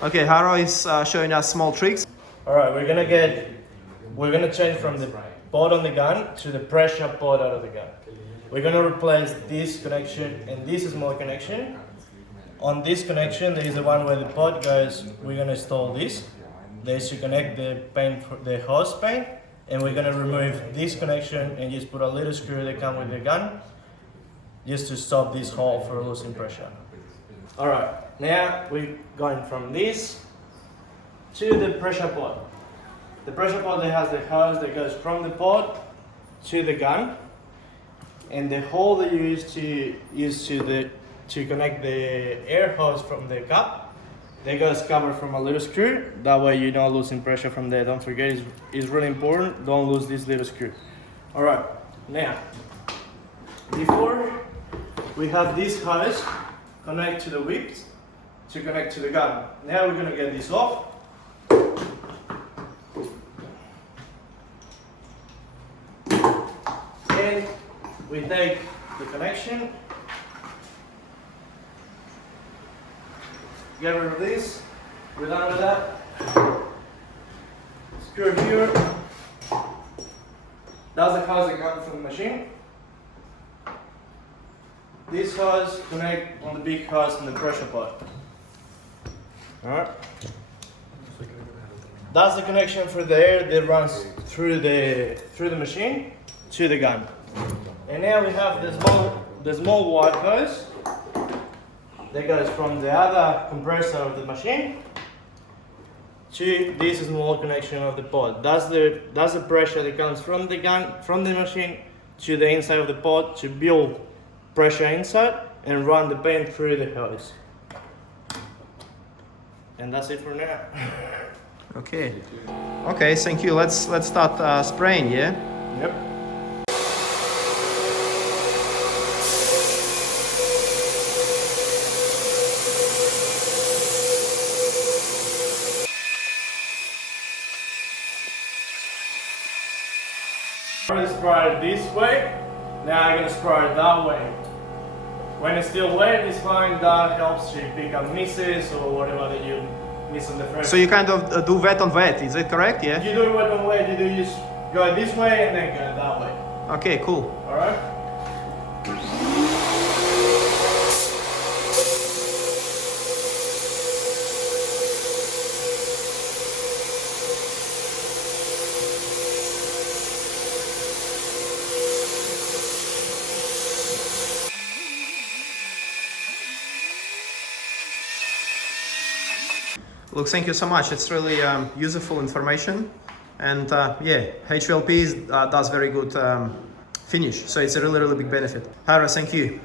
Okay, Jairo is showing us small tricks. Alright, we're gonna change from the pod on the gun to the pressure pod out of the gun. We're gonna replace this connection and this small connection. On this connection, there is the one where the pod goes. We're gonna install this. This to connect the paint, the hose paint, and we're gonna remove this connection and just put a little screw that comes with the gun, just to stop this hole for losing pressure. Alright, now we're going from this to the pressure pod. The pressure pod that has the hose that goes from the pod to the gun, and the hole that you use to connect the air hose from the cap, that goes covered from a little screw. That way you're not losing pressure from there. Don't forget, it's really important. Don't lose this little screw. Alright, now before we have this hose connect to the whip to connect to the gun. Now we're gonna get this off. And we take the connection, get rid of this, we're done with that. Screw here. That's the hose that comes from the machine. This hose connect on the big hose in the pressure pod. Alright. That's the connection for the air that runs through the machine to the gun. And now we have the small white hose that goes from the other compressor of the machine to this small connection of the pod. That's the pressure that comes from the gun, from the machine to the inside of the pod to build pressure inside and run the paint through the hose. And that's it for now. Okay. Okay, thank you. Let's start spraying, yeah? Yep. I'm going to spray it this way. Now I'm going to spray it that way. When it's still wet, it's fine. That helps you pick up misses or whatever that you miss on the frame. So you kind of do wet on wet, is it correct? Yeah? You do wet on wet, you just go this way and then go that way. Okay, cool. Alright? Look, thank you so much. It's really useful information, and yeah, HVLP does very good finish, so it's a really big benefit. Jairo, thank you.